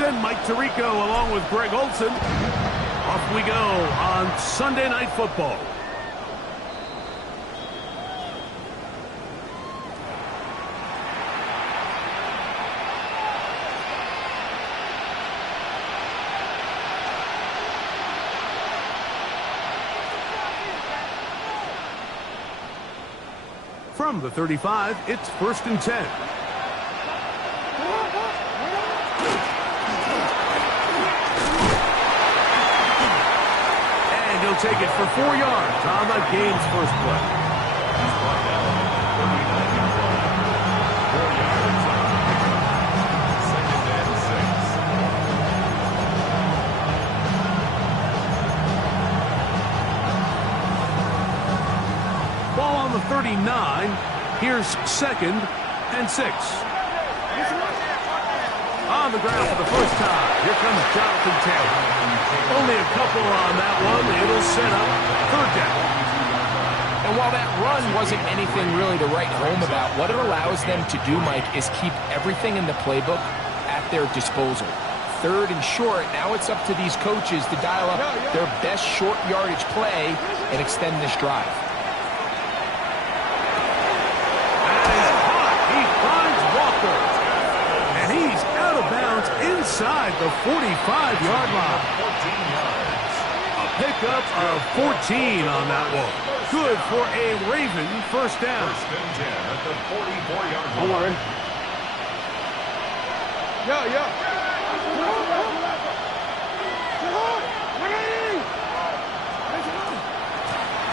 in Mike Tirico along with Greg Olson. Off we go on Sunday Night Football. From the 35, it's 1st and 10. And he'll take it for 4 yards on the game's first play. Ball on the 39. Here's 2nd and 6. On the ground for the first time. Here comes Jonathan Taylor. Only a couple on that one. It'll set up 3rd down. And while that run wasn't anything really to write home about, what it allows them to do, Mike, is keep everything in the playbook at their disposal. 3rd and short, now it's up to these coaches to dial up their best short yardage play and extend this drive. Inside the 45-yard line. A pickup of 14 on that one. Good for a Raven first down. 1st and 10 at the 44-yard line.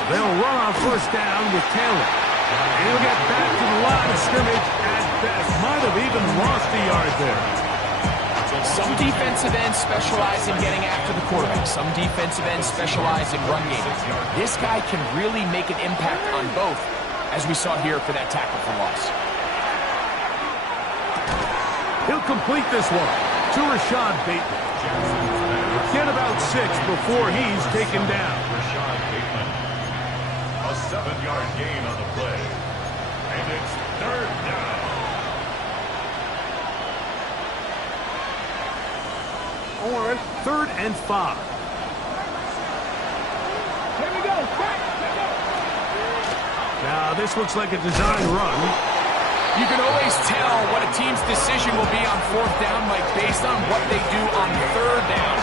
They'll run on 1st down with Taylor. He'll get back to the line of scrimmage at best. Might have even lost a yard there. Some defensive ends specialize in getting after the quarterback. Some defensive ends specialize in run game. This guy can really make an impact on both, as we saw here for that tackle for loss. He'll complete this one to Rashad Bateman. Get about 6 before he's taken down. Rashad Bateman. A 7-yard gain on the play. And it's 3rd down. 3rd and 5. Here we go. Now this looks like a design run. You can always tell what a team's decision will be on 4th down, Mike, based on what they do on 3rd down.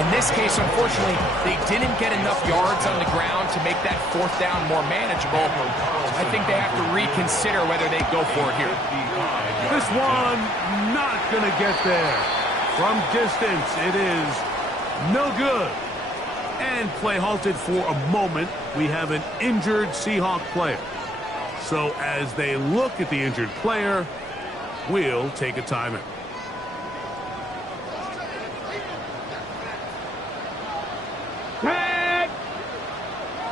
In this case, unfortunately, they didn't get enough yards on the ground to make that 4th down more manageable. I think they have to reconsider whether they go for it here. This one not going to get there. From distance, it is no good. And play halted for a moment. We have an injured Seahawk player. So as they look at the injured player, we'll take a timeout. Tag!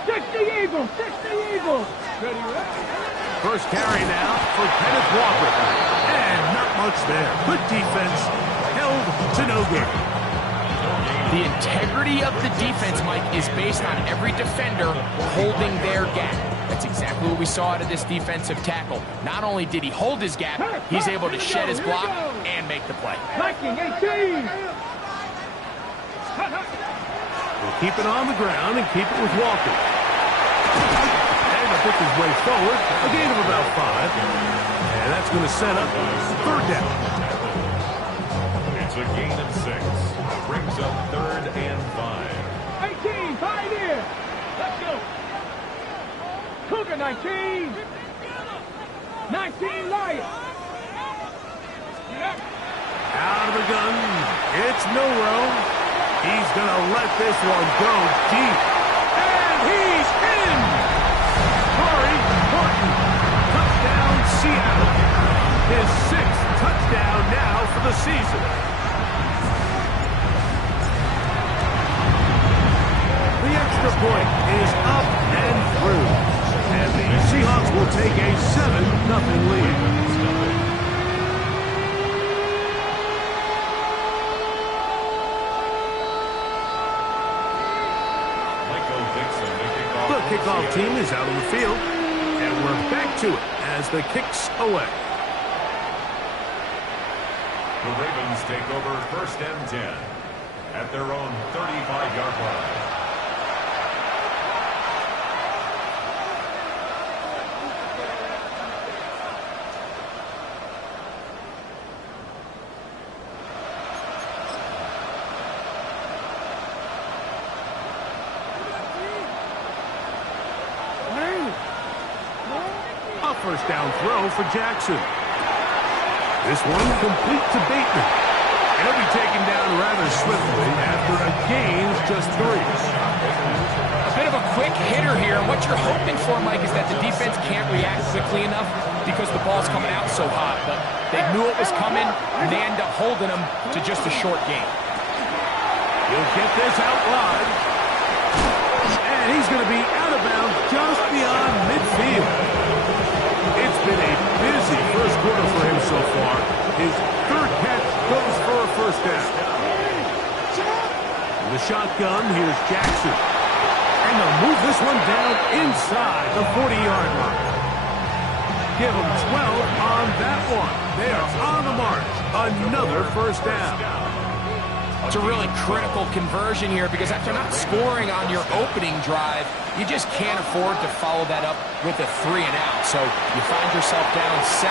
60 Eagles! 60 Eagles! First carry now for Kenneth Walker. And not much there. Good defense. Held to no good. The integrity of the defense, Mike, is based on every defender holding their gap. That's exactly what we saw out of this defensive tackle. Not only did he hold his gap, he's able to shed his block and make the play. Viking 18! We'll keep it on the ground and keep it with Walker. And he'll pick his way forward. A gain of about 5. And that's going to set up 3rd down. It's a gain of 6. Brings up 3rd and 5. 18, Pioneer! Let's go! Cougar 19! 19, Lion! Out of the gun. It's Milrow. He's going to let this one go deep. And he's in! Corey Horton. Touchdown, Seattle. His 6th touchdown now for the season. The extra point is up and through. And the Seahawks will take a 7-0 lead. The kickoff team is out on the field. And we're back to it as the kick's away. The Ravens take over 1st and 10 at their own 35-yard line. A first down throw for Jackson. This one complete to Bateman. He'll be taken down rather swiftly after a gain of just 3. A bit of a quick hitter here. And what you're hoping for, Mike, is that the defense can't react quickly enough because the ball's coming out so hot. But they knew it was coming, and they end up holding them to just a short gain. He'll get this out wide. And he's going to be out of bounds just beyond midfield. It's been a busy first quarter for him so far. His 3rd catch goes for a first down. In the shotgun, here's Jackson. And they'll move this one down inside the 40-yard line. Give them 12 on that one. They are on the march. Another first down. It's a really critical conversion here because after not scoring on your opening drive, you just can't afford to follow that up with a 3 and out. So you find yourself down 7-0.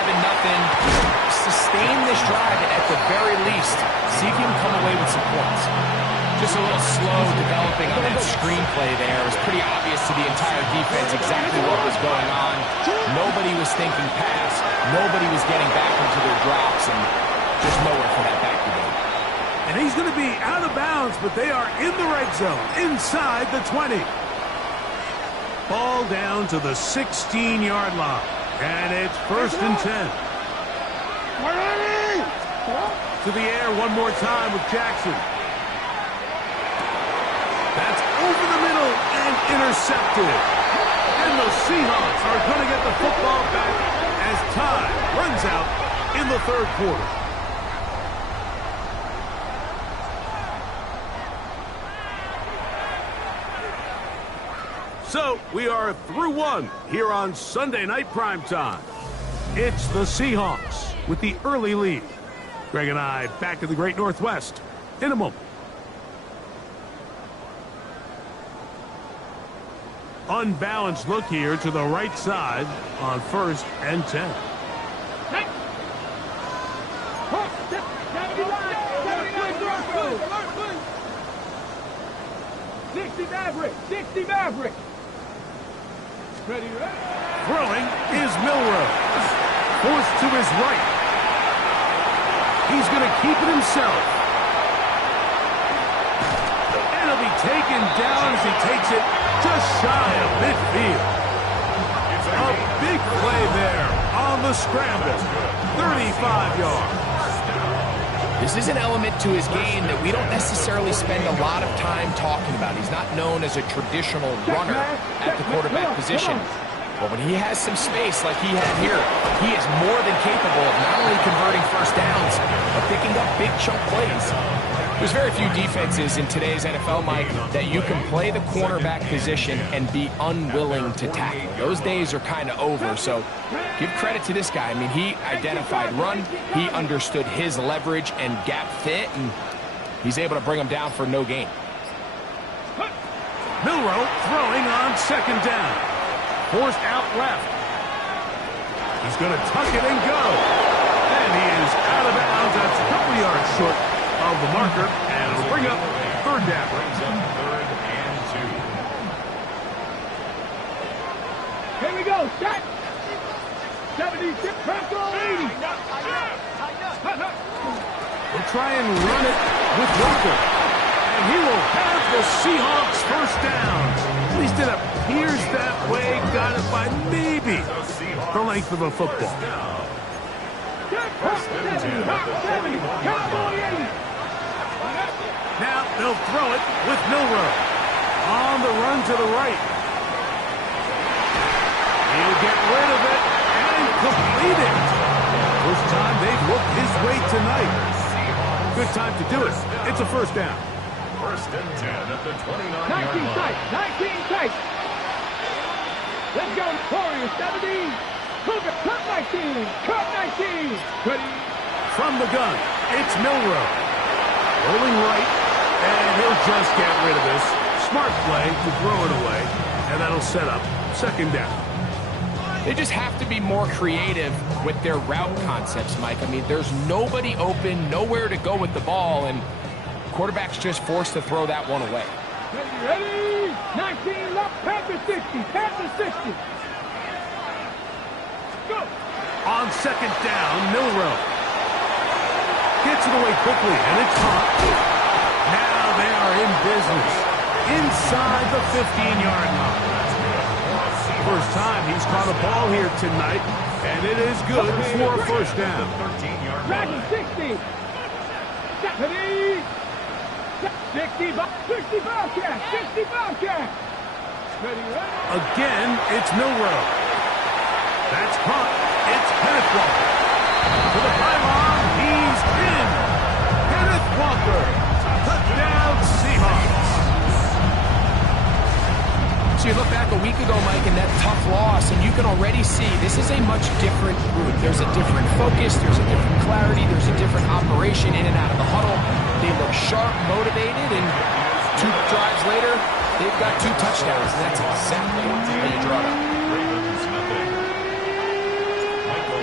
Sustain this drive at the very least. See if you can come away with some points. Just a little slow developing on that screenplay there. It was pretty obvious to the entire defense exactly what was going on. Nobody was thinking pass. Nobody was getting back into their drops, and just nowhere for that back to go. And he's going to be out of bounds, but they are in the red zone, inside the 20. Ball down to the 16-yard line, and it's 1st and 10. To the air one more time with Jackson. That's over the middle and intercepted. And the Seahawks are going to get the football back as time runs out in the 3rd quarter. So, we are through one here on Sunday Night Primetime. It's the Seahawks with the early lead. Greg and I back in the Great Northwest in a moment. Unbalanced look here to the right side on 1st and 10. 60 Maverick! 60 Maverick! Ready, ready? Throwing is Milroe. Forced to his right. He's going to keep it himself. And he'll be taken down as he takes it just shy of midfield. A big play there on the scramble. 35 yards. This is an element to his game that we don't necessarily spend a lot of time talking about. He's not known as a traditional runner at the quarterback position. But when he has some space like he had here, he is more than capable of not only converting first downs, but picking up big chunk plays. There's very few defenses in today's NFL, Mike, that you can play the cornerback position and be unwilling to tackle. Those days are kind of over, so give credit to this guy. I mean, he identified run, he understood his leverage and gap fit, and he's able to bring him down for no gain. Milroe throwing on 2nd down. Forced out left. He's going to tuck it and go. And he is out of bounds. That's a couple yards short of the marker, and it'll bring up 3rd down. Brings up 3rd and 2. Here we go, set! 76, pressure, 80! We'll try and run it with Walker. And he will have the Seahawks first down. At least it appears that way. Got it by maybe the length of a football. 70, Cowboy 80! Now they'll throw it with Milroe. On the run to the right. He'll get rid of it and complete it. First time they've looked his way tonight. Good time to do it. It's a first down. 1st and 10 at the 29-yard 19 line. tight, 19 tight. Let's go, Warriors, 17. Cougar, cut 19, cut 19. Ready? From the gun, it's Milrow. Rolling right, and he'll just get rid of this. Smart play to throw it away, and that'll set up second down. They just have to be more creative with their route concepts, Mike. I mean, there's nobody open, nowhere to go with the ball, and quarterback's just forced to throw that one away. Ready? 19 left, Panther 60, Panther 60. Go. On second down, Milrow gets it away quickly, and it's caught. Now they are in business inside the 15-yard line. First time he's caught a ball here tonight, and it is good for a first down. Dragon 60. 70. 60 Bobcat, 60 Bobcat. Ready, ready. Again, it's Milrow. That's caught. It's Kenneth Walker. To the pylon, he's in. Kenneth Walker. Touchdown, Seahawks. So you look back a week ago, Mike, and that tough loss, and you can already see this is a much different group. There's a different focus, there's a different clarity, there's a different operation in and out of the huddle. They look sharp, motivated, and 2 drives later, they've got 2 touchdowns, and that's exactly how you draw it up.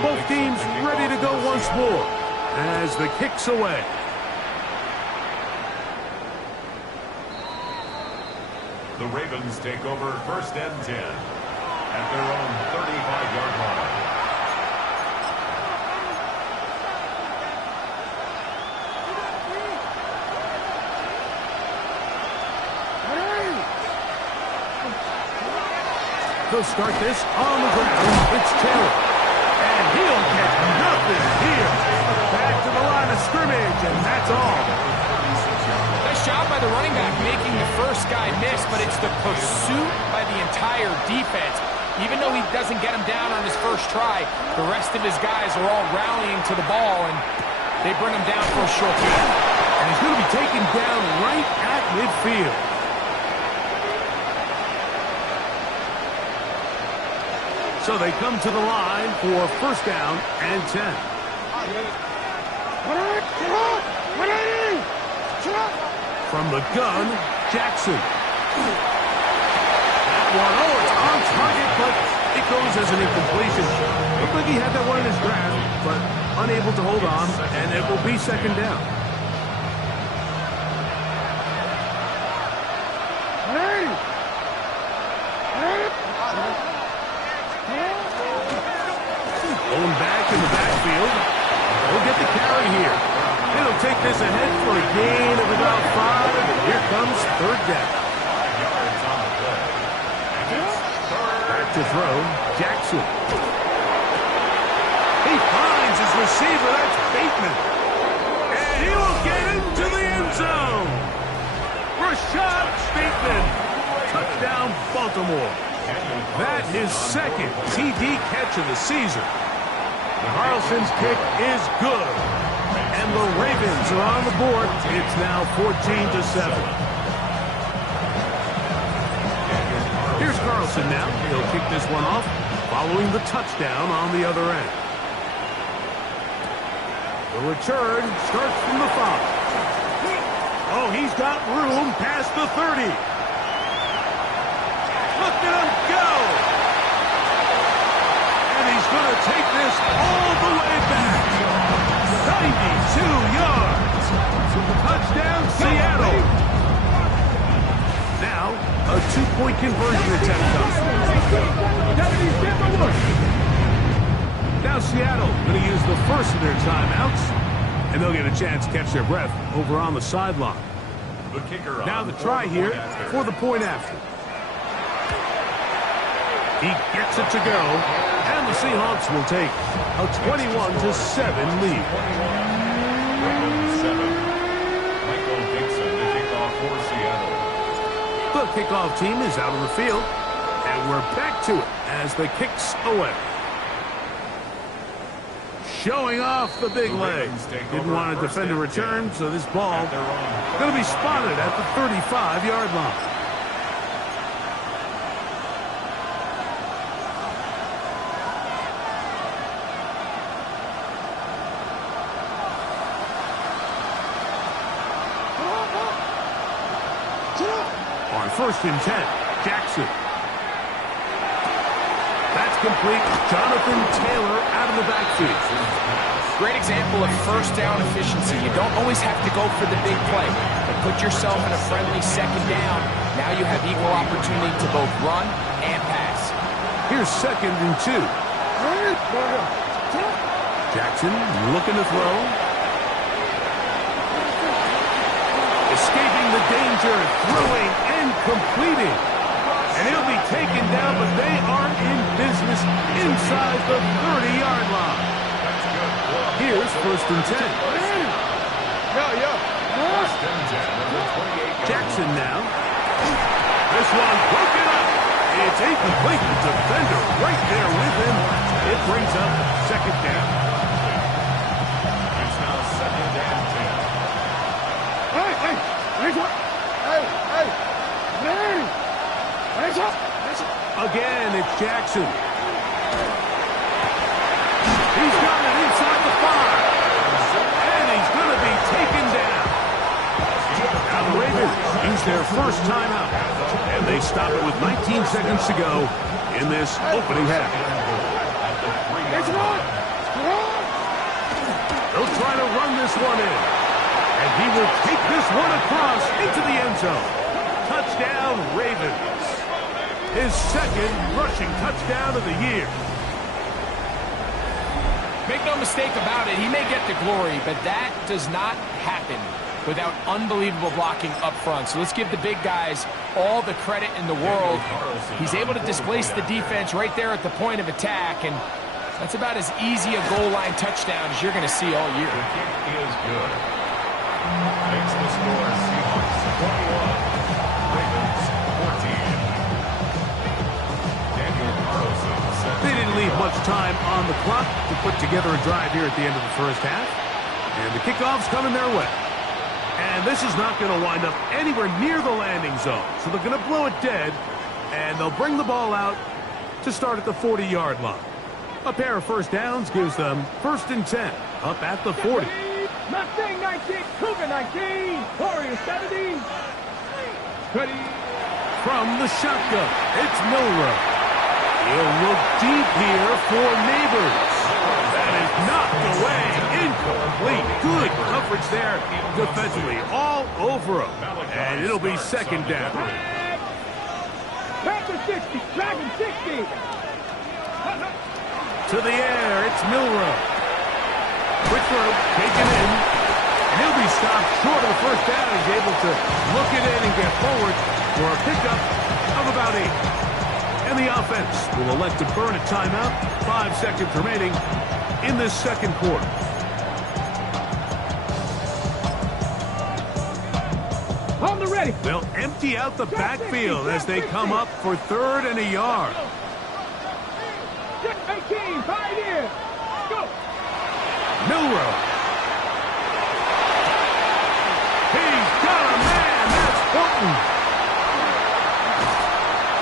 Both teams ready to go once more as the kick's away. The Ravens take over first and 10 at their own 35-yard line. He'll start this on the ground. It's Taylor. And he'll get nothing here. Back to the line of scrimmage, and that's all. Nice job by the running back making the first guy miss, but it's the pursuit by the entire defense. Even though he doesn't get him down on his first try, the rest of his guys are all rallying to the ball, and they bring him down for a short gain. And he's going to be taken down right at midfield. So they come to the line for first down and 10. From the gun, Jackson. That one, oh, it's on target, but it goes as an incompletion. Looked like he had that one in his grasp, but unable to hold on, and it will be second down. Going back in the backfield. He'll get the carry here. He'll take this ahead for a gain of about 5. And here comes third down. 5 yards on the play. And it's Back to throw, Jackson. He finds his receiver. That's Bateman. And he will get into the end zone. Rashad Bateman. Touchdown, Baltimore. That is second TD catch of the season. Carlson's kick is good. And the Ravens are on the board. It's now 14-7. Here's Carlson now. He'll kick this one off, following the touchdown on the other end. The return starts from the 5. Oh, he's got room past the 30. Look at him go! And he's going to take this all the way back. 92 yards. Touchdown, Seattle. Now, a 2-point conversion attempt comes. Now Seattle going to use the first of their timeouts, and they'll get a chance to catch their breath over on the sideline. the kicker. Now the try here for the point after. He gets it to go, and the Seahawks will take a 21-7 lead. 7. Michael Dixon, the kickoff for Seattle. The kickoff team is out on the field, and we're back to it as the kick's away. Showing off the big leg. Didn't want to defend a return, so this ball going to be spotted at the 35-yard line. On 1st and 10, Jackson. That's complete. Jonathan Taylor out of the backfield. Great example of first down efficiency. You don't always have to go for the big play, but put yourself in a friendly second down. Now you have equal opportunity to both run and pass. Here's 2nd and 2. Jackson looking to throw. Escaping the danger, throwing and completing. And he'll be taken down, but they are in business inside the 30-yard line. Here's 1st and 10. Jackson now. This one broken up. It's incomplete. The defender right there with him. It brings up 2nd down. It's now 2nd and 10. Again, it's Jackson. He's got it inside the 5. And he's going to be taken down. Now the Ravens use their first timeout. And they stop it with 19 seconds to go in this opening half. They'll try to run this one in. And he will take this one across into the end zone. Touchdown, Ravens. His 2nd rushing touchdown of the year. Make no mistake about it, he may get the glory, but that does not happen without unbelievable blocking up front. So let's give the big guys all the credit in the world. He's able to displace the defense right there at the point of attack, and that's about as easy a goal line touchdown as you're going to see all year. The kick is good. Makes the score Seahawks 21, Ravens 14. Daniel Carlson set. They didn't leave much time on the clock to put together a drive here at the end of the first half. And the kickoff's coming their way. And this is not going to wind up anywhere near the landing zone. So they're going to blow it dead, and they'll bring the ball out to start at the 40-yard line. A pair of first downs gives them 1st and 10, up at the 40. Mustang 19, Cougar 19, Warrior 70. Ready. From the shotgun, it's Milrow. He'll look deep here for Neighbors. That is knocked away. Incomplete. Good coverage there defensively. All over him. And it'll be 2nd down. Dragon 60, Dragon 60. To the air, it's Milrow. Quick throw, taken in. And he'll be stopped short of the first down. He's able to look it in and get forward for a pickup of about 8. And the offense will elect to burn a timeout. 5 seconds remaining in this 2nd quarter. On the ready. They'll empty out the backfield as they come up for 3rd and a yard. 18, 5 in. Go. Milrow. He's got a man. That's Horton.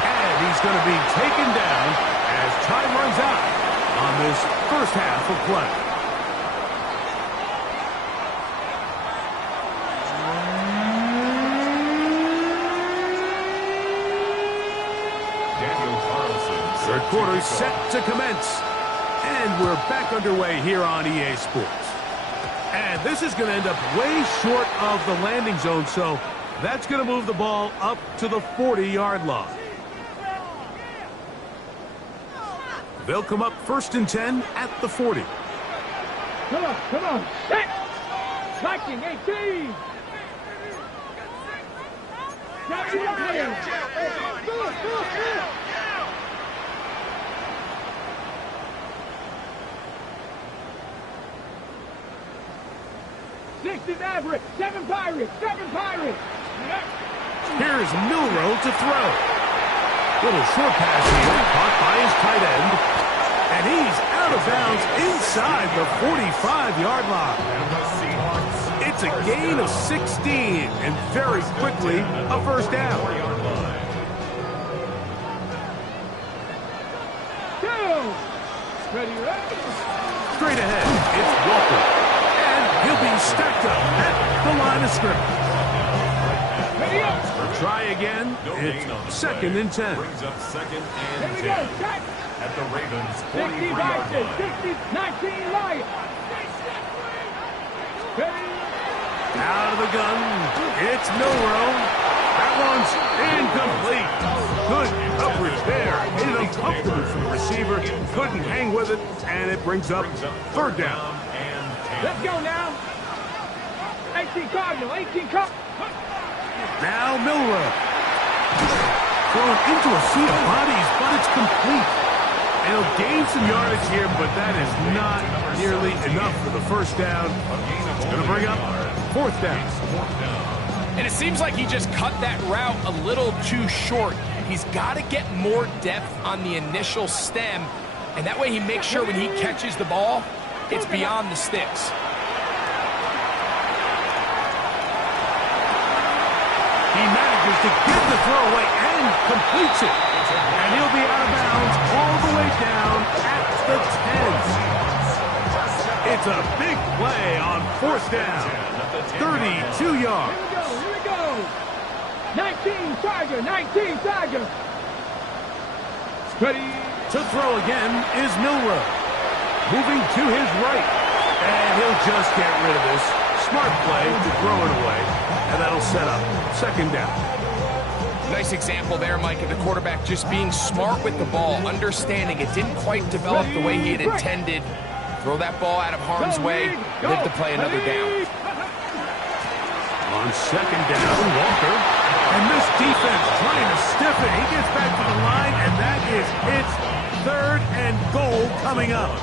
And he's going to be taken down as time runs out on this first half of play. Daniel Carlson. 3rd quarter set to commence. And we're back underway here on EA Sports. And this is going to end up way short of the landing zone, so that's going to move the ball up to the 40-yard line. They'll come up 1st and 10 at the 40. Come on, come on. Set. Viking 18. Johnny Ryan. Go. 6 is average. 7 Pirates. 7 Pirates. Here's Milrow to throw. Little short pass here, caught by his tight end. And he's out of bounds inside the 45-yard line. It's a gain of 16, and very quickly, a first down. Ready. Straight ahead, it's Walker. And he'll be stacked up at the line of scrimmage. Try again. It's 2nd and 10. Brings up 2nd Here and we 10. go, check. At the Ravens' 60 43-yard Vikings, line. 60, 19 Lions. Ready? Out of the gun. It's Milrow. That one's incomplete. Good coverage there. Hit it uncomfortable for the receiver. Couldn't hang with it, and it brings up 3rd down. Let's go now. 18 Cardinal, 18 Cardinal. Now Milrow. Thrown into a sea of bodies, but it's complete. And he'll gain some yardage here, but that is not nearly enough for the 1st down. It's going to bring up 4th down. And it seems like he just cut that route a little too short. He's got to get more depth on the initial stem, and that way he makes sure when he catches the ball, it's beyond the sticks. He manages to get the throw away and completes it. And he'll be out of bounds all the way down at the 10. It's a big play on 4th down. 32 yards. Here we go. 19 Tiger, 19 Tiger. Ready? To throw again is Milrow. Moving to his right. And he'll just get rid of this. Smart play to throw it away. And that'll set up 2nd down. Nice example there, Mike, of the quarterback just being smart with the ball, understanding it didn't quite develop the way he had intended. Throw that ball out of harm's way, live to play another down. On 2nd down, Walker. And this defense trying to stiff it. He gets back to the line, and that is its 3rd and goal coming up.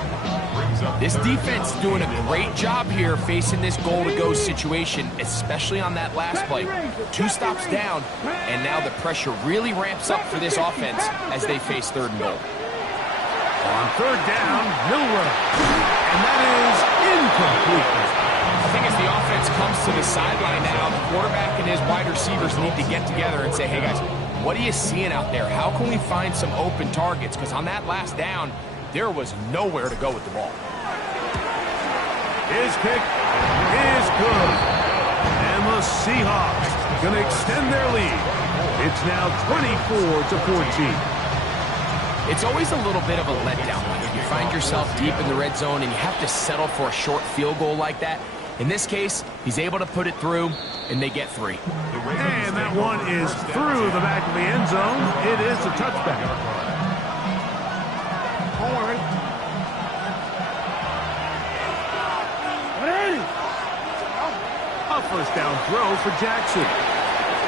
This defense doing a great job here facing this goal-to-go situation, especially on that last play. 2 stops down, and now the pressure really ramps up for this offense as they face 3rd and goal. On 3rd down, Milrow. And that is incomplete. I think as the offense comes to the sideline now, the quarterback and his wide receivers need to get together and say, hey guys, what are you seeing out there? How can we find some open targets? Because on that last down, there was nowhere to go with the ball. His kick is good. And the Seahawks going to extend their lead. It's now 24-14. It's always a little bit of a letdown when you find yourself deep in the red zone and you have to settle for a short field goal like that. In this case, he's able to put it through, and they get 3. And that one is through the back of the end zone. It is a touchback. Don't worry. A 1st down throw for Jackson.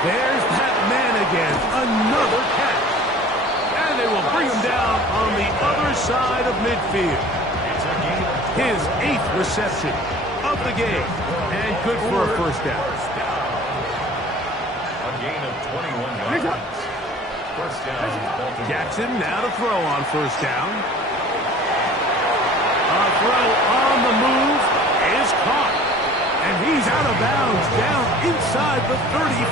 There's that man again. Another catch. And they will bring him down on the other side of midfield. His 8th reception of the game. And good for a 1st down. A gain of 21 yards. 1st down, Baltimore. Jackson now to throw on 1st down. A throw on the move is caught. And he's out of bounds down inside the 35.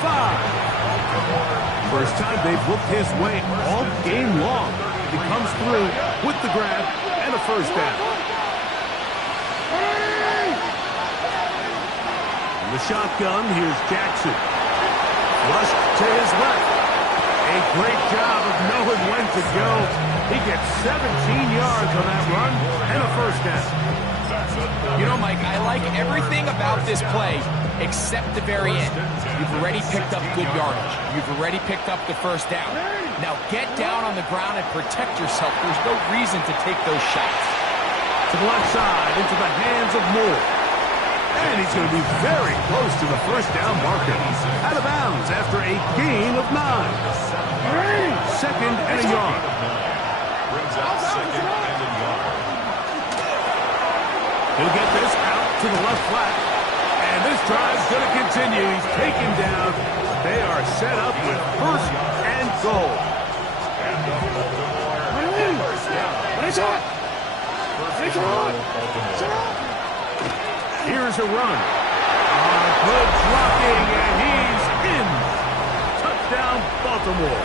First time they've looked his way all game long. He comes through with the grab and a 1st down. In the shotgun, here's Jackson. Flushed to his left. A great job of knowing when to go. He gets 17 yards on that run and a 1st down. You know, Mike, I like everything about this play except the very end. You've already picked up good yardage. You've already picked up the 1st down. Now get down on the ground and protect yourself. There's no reason to take those shots. To the left side, into the hands of Moore. And he's going to be very close to the 1st down marker. Out of bounds after a gain of 9. 2nd and a yard. Brings up 2nd and a yard. He'll get this out to the left flat. And this drive's going to continue. He's taken down. They are set up with 1st and goal. And the Baltimore. 1st down. 1st and goal, Baltimore. Here's a run. Good blocking, and he's in. Touchdown, Baltimore.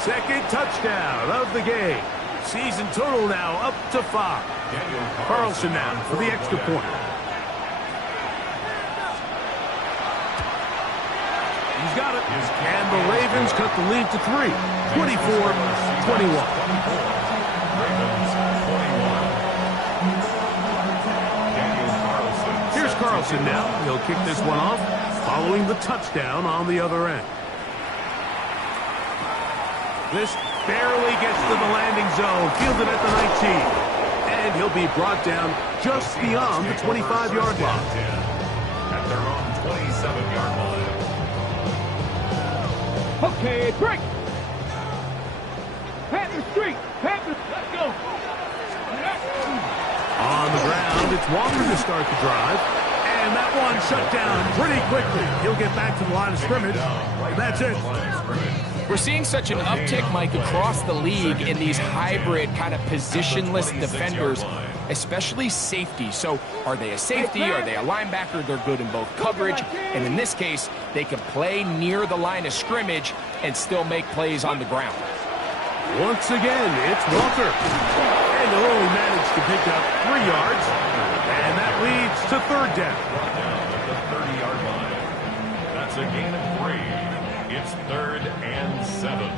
2nd touchdown of the game. Season total now up to 5. Carlson now for the extra point. He's got got it. And the Ravens cut the lead to 3, 24-21. Here's Carlson now. He'll kick this one off, following the touchdown on the other end. This barely gets to the landing zone, fielded at the 19. And he'll be brought down just beyond the 25-yard line. At their own 27-yard line. Okay, break. Panther Street. Panther, let's go. On the ground, it's Walker to start the drive. And that one shut down pretty quickly. He'll get back to the line of scrimmage. That's it. We're seeing such an uptick, Mike, across the league in these hybrid kind of positionless defenders, especially safety. So are they a safety? Are they a linebacker? They're good in both coverage. And in this case, they can play near the line of scrimmage and still make plays on the ground. Once again, it's Walker. And he'll only manage to pick up 3 yards. And that leads to third down. At the 30-yard line. That's a gain of 3. It's 3rd and 7.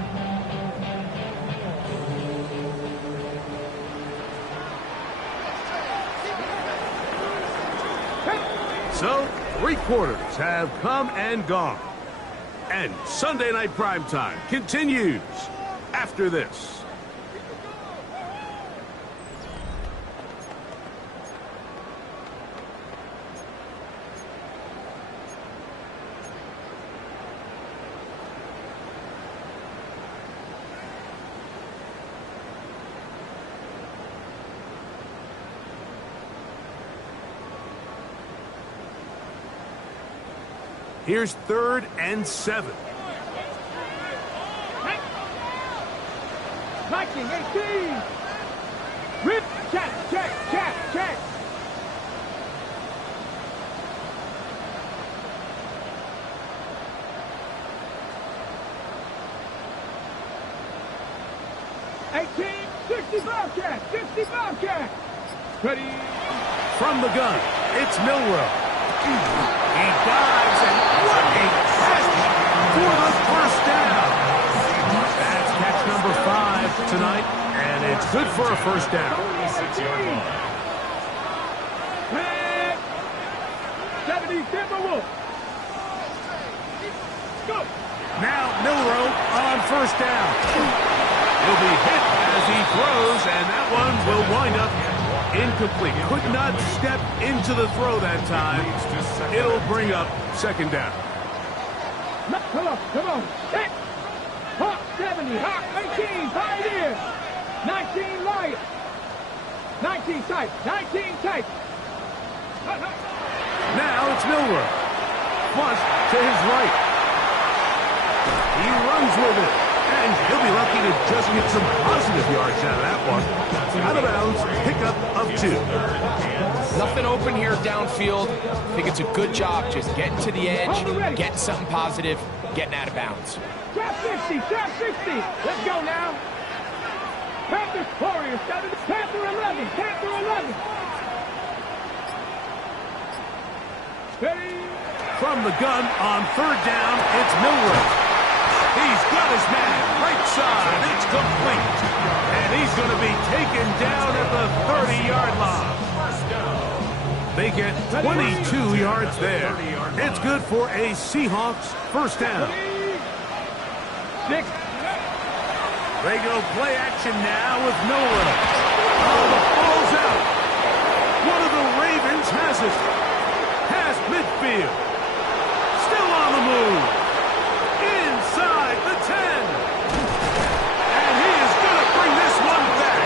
So, 3 quarters have come and gone. And Sunday Night Primetime continues after this. Here's 3rd and 7. 1918. Rip, check. 65 catch. Ready. From the gun, it's Milrow. He dives, and what a catch for the first down. That's catch number 5 tonight, and it's good for a first down. 70 Timberwolves. Go. Now Milrow on first down. He'll be hit as he throws, and that one will wind up incomplete. Could not step into the throw that time. It'll bring up second down. No, come on. Hit. Hawk 70. Hawk 18. Pioneer. 19 Lion. 19 tight. Now it's Milrow. Flush to his right. He runs with it. And he'll be lucky to just get some positive yards out of that one. Out of bounds, pickup of 2. Nothing open here downfield. I think it's a good job just getting to the edge, getting something positive, getting out of bounds. Trap 60. Let's go now. Panther Warriors. Panther 11. Ready. From the gun on third down, it's Milrow. He's got his man right side. It's complete. And he's going to be taken down at the 30-yard line. They get 22 yards there. It's good for a Seahawks first down. 6. They go play action now with Milrow. Oh, the ball's out. One of the Ravens has it. Past midfield. Still on the move. Inside the 10. And he is going to bring this one back.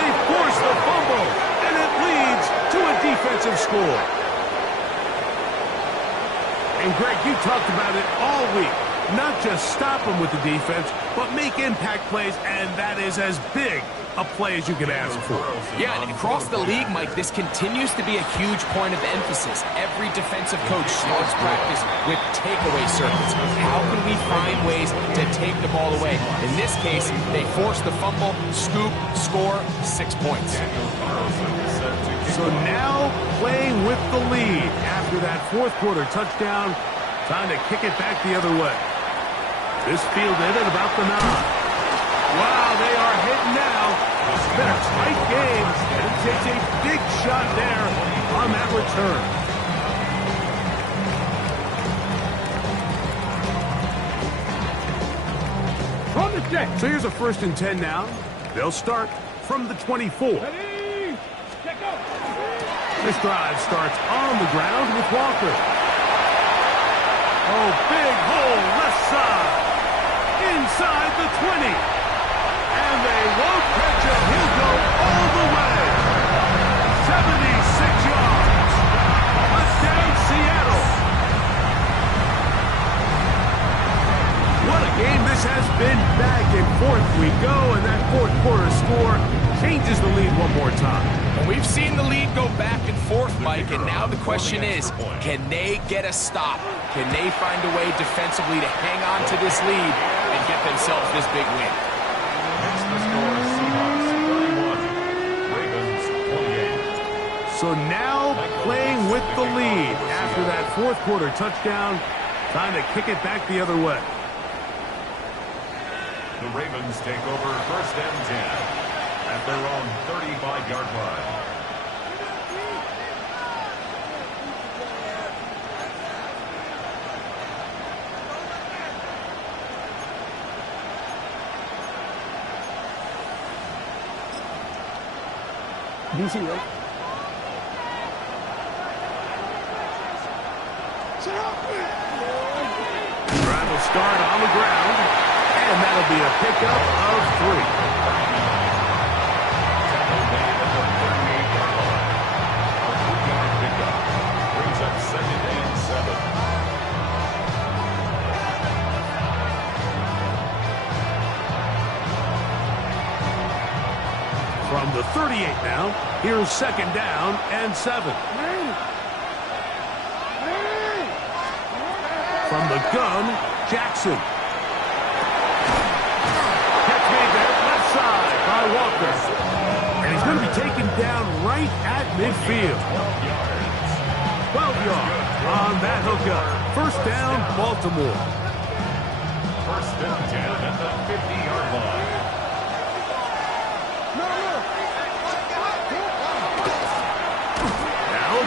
They force the fumble, and it leads to a defensive score. And Greg, you talked about it all week. Not just stop them with the defense, but make impact plays, and that is as big a play as you can ask for. Yeah, and across the league, Mike, this continues to be a huge point of emphasis. Every defensive coach starts practice with takeaway circuits. How can we find ways to take the ball away? In this case, they force the fumble, scoop, score, 6 points. So now playing with the lead after that fourth quarter touchdown, time to kick it back the other way. This fielded at about the 9. Wow, they are hitting now. It's been a tight game, and it takes a big shot there on that return. On the check. So here's a 1st and 10 now. They'll start from the 24. Ready? Check out. This drive starts on the ground with Walker. Oh, big hole left side. Inside the 20. And they won't catch it. He'll go all the way. 76 yards. Touchdown, Seattle. What a game this has been. Back and forth we go, and that fourth quarter score changes the lead one more time. Well, we've seen the lead go back and forth, Mike, and now the question is, can they get a stop? Can they find a way defensively to hang on to this lead and get themselves this big win? Next the score, Seahawks 31, Ravens 28. So now playing with the lead after that fourth quarter touchdown, time to kick it back the other way. The Ravens take over 1st and 10 at their own 35-yard line. DC, right? Drive will start on the ground, and that'll be a pickup of 3. Tackle made at the 38-yard line. A 3-yard pickup brings up 2nd and 7. From the 38 now, here's 2nd down and 7. From the gun, Jackson. Catch made there, left side by Walker. And he's going to be taken down right at midfield. 12 yards on that hookup. 1st down, Baltimore. 1st and 10 at the 50-yard line.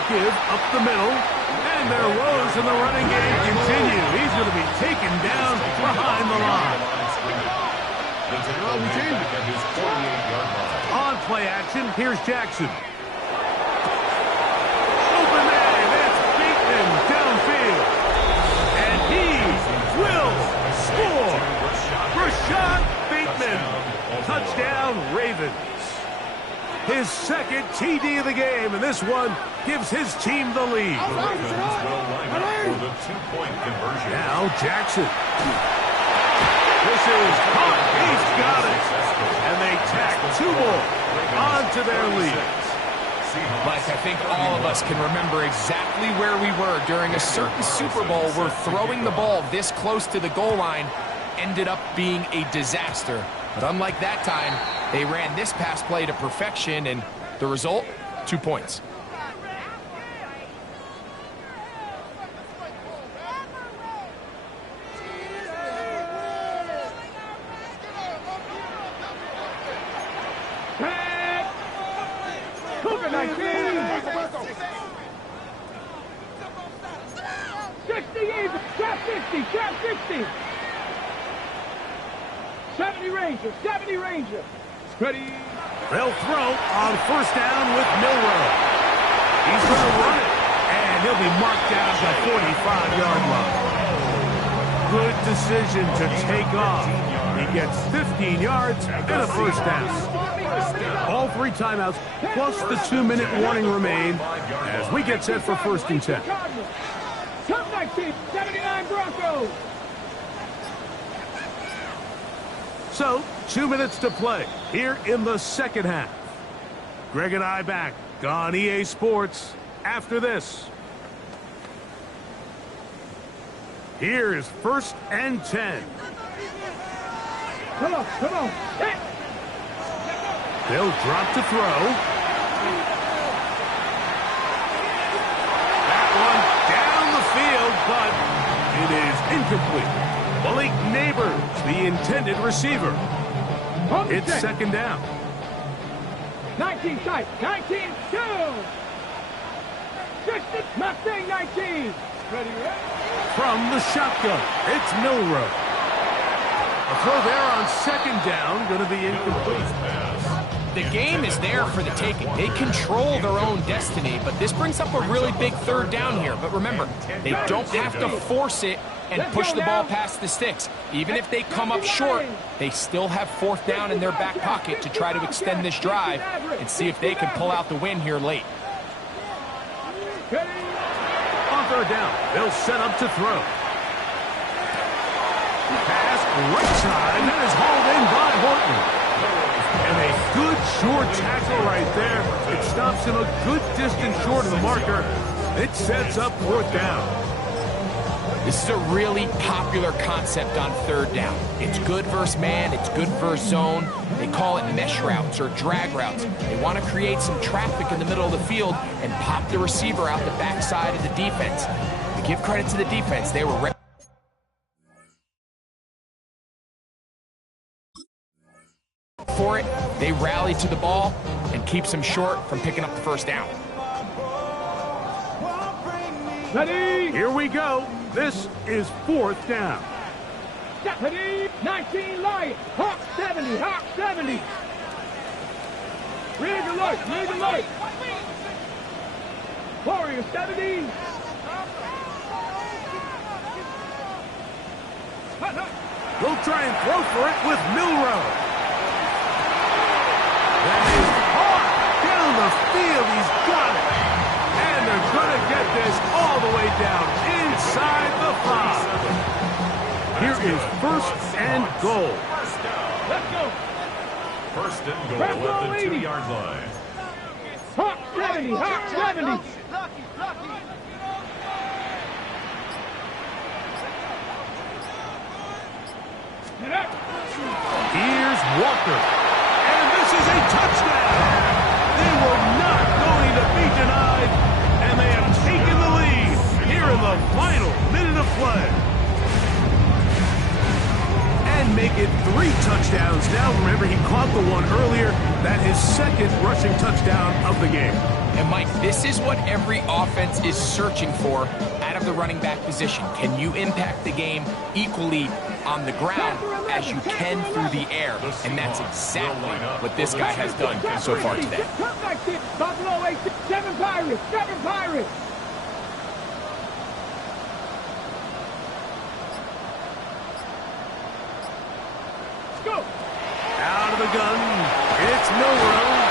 Give up the middle, and their woes in the running game continue. He's going to be taken down behind the line. The tackle made back at his 48-yard line. On play action, here's Jackson. Open man, it's Bateman downfield. And he will score. Rashad Bateman. Touchdown, Ravens. His 2nd TD of the game, and this one gives his team the lead. The Ravens will line up for the 2-point conversion. Now Jackson. This is caught. He's got it. And they tack 2 more onto their lead. Mike, I think all of us can remember exactly where we were during a certain Super Bowl where throwing the ball this close to the goal line ended up being a disaster. But unlike that time, they ran this pass play to perfection, and the result, 2 points. Cougar 19. 68, trap 60, trap 60. 70 Ranger, 70 Ranger. Ready. They'll throw on 1st down with Milrow. He's going to run it, and he'll be marked down at the 45-yard line. Good decision to take off. He gets 15 yards and a 1st down. All 3 timeouts, plus the 2-minute warning remain as we get set for 1st and 10. Top 19, 79 Broncos. So, 2 minutes to play here in the 2nd half. Greg and I back on EA Sports after this. Here's 1st and 10. Come on, come on. Hit. They'll drop to throw. That one down the field, but it is incomplete. Malik Neighbors, the intended receiver. It's second down. 19 tight. 19, 2. Mustang 19. Ready. From the shotgun, it's Milrow. A throw there on second down, going to be incomplete. The game is there for the taking. They control their own destiny, but this brings up a really big third down here. But remember, they don't have to force it and push the ball past the sticks. Even if they come up short, they still have fourth down in their back pocket to try to extend this drive and see if they can pull out the win here late. On third down, they'll set up to throw. Pass right side, that is hauled in by Horton. And a good short tackle right there. It stops him a good distance short of the marker. It sets up fourth down. This is a really popular concept on third down. It's good versus man, it's good versus zone. They call it mesh routes or drag routes. They want to create some traffic in the middle of the field and pop the receiver out the backside of the defense. To give credit to the defense, they were ready for it. They rally to the ball and keeps them short from picking up the first down. Ready. Here we go. This is fourth down. Ready. 19 Lions. Hawk 70. Hawk 70. Rig alert. Rig alert. Warrior 70. They'll try and throw for it with Milrow. That is hard down the field. He's got it. And they're going to get this all the way down inside the 5. Here is first and goal. Let's go. First and goal at the 2-yard line. Hawk 70. Hawk 70. Here's Walker. And this is a touchdown. They were not going to be denied. And they have taken the lead here in the final minute of play. And make it 3 touchdowns now. Remember, he caught the one earlier. That is second rushing touchdown of the game. And Mike, this is what every offense is searching for out of the running back position. Can you impact the game equally on the ground as you can through the air? And that's exactly what this guy has done so far today. Buffalo 8, 7 Pirates. 7 Pirates. Go. Out of the gun, it's Milrow.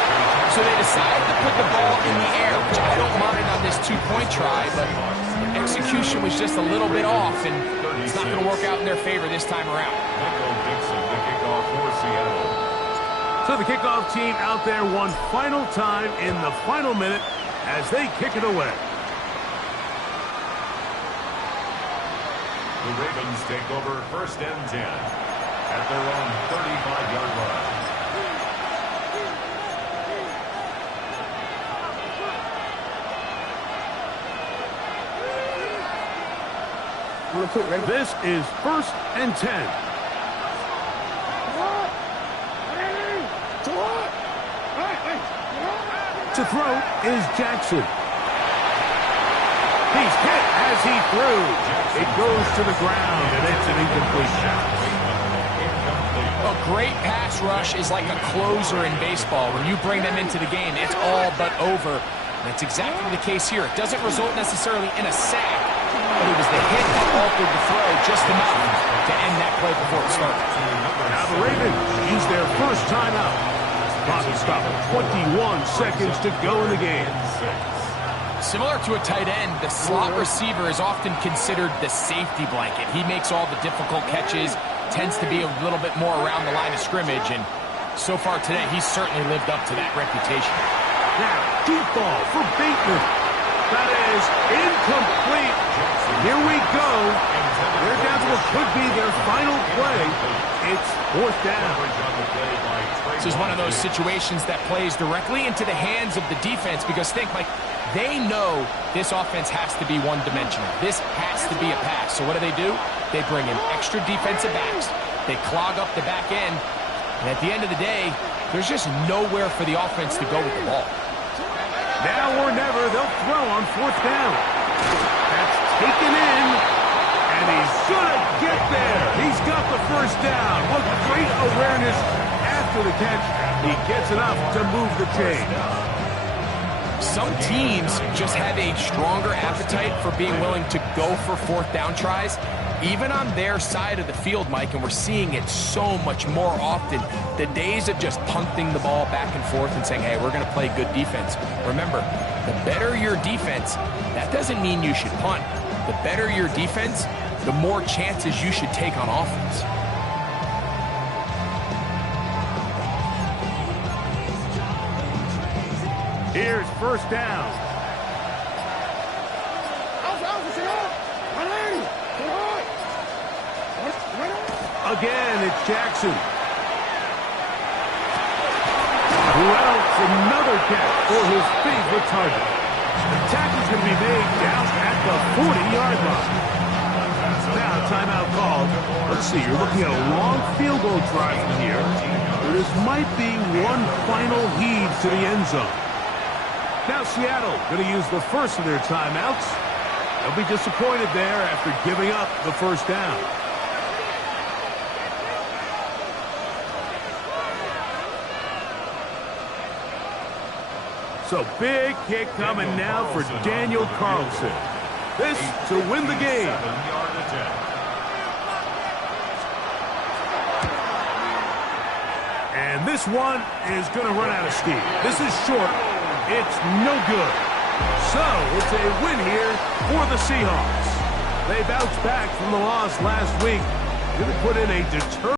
So they decided to put the ball in the air, which I don't mind on this 2-point try, but execution was just a little bit off, and it's not going to work out in their favor this time around. So the kickoff team out there one final time in the final minute as they kick it away. The Ravens take over first and 10 at their own 35-yard line. This is first and 10. To throw is Jackson. He's hit as he threw. It goes to the ground, and it's an incomplete pass. A great pass rush is like a closer in baseball. When you bring them into the game, it's all but over. That's exactly the case here. It doesn't result necessarily in a sack, but it was the hit that altered the throw just enough to end that play before it started. Now the Ravens use their first timeout. Clock is stopped. 21 seconds to go in the game. Similar to a tight end, the slot receiver is often considered the safety blanket. He makes all the difficult catches, tends to be a little bit more around the line of scrimmage, and so far today, he's certainly lived up to that reputation. Now, deep ball for Bateman. That is incomplete. Here we go. They're down to what could be their final play It's fourth down. Coverage on the play by Trey This is one of those Washington. situations that plays directly into the hands of the defense because think, Mike, they know this offense has to be one-dimensional. This has to be a pass. So what do? They bring in extra defensive backs. They clog up the back end. And at the end of the day, there's just nowhere for the offense to go with the ball. Now or never, they'll throw on fourth down. That's taken in, and he's going to get there. He's got the first down. What great awareness after the catch. He gets enough to move the chain. Some teams just have a stronger appetite for being willing to go for fourth down tries, even on their side of the field, Mike, and we're seeing it so much more often. The days of just punting the ball back and forth and saying, hey, we're going to play good defense. Remember, the better your defense, that doesn't mean you should punt. The better your defense, the more chances you should take on offense. Here's first down. Again, it's Jackson. Well, another catch for his favorite target. The tackle's going to be made down at the 40-yard line. Now, timeout called. Let's see, you're looking at a long field goal drive from here. This might be one final heave to the end zone. Now Seattle going to use the first of their timeouts. They'll be disappointed there after giving up the first down. So big kick coming now for Daniel Carlson. This to win the game. 7-yard attempt. And this one is going to run out of steam. This is short. It's no good. So it's a win here for the Seahawks. They bounced back from the loss last week. Going to put in a determined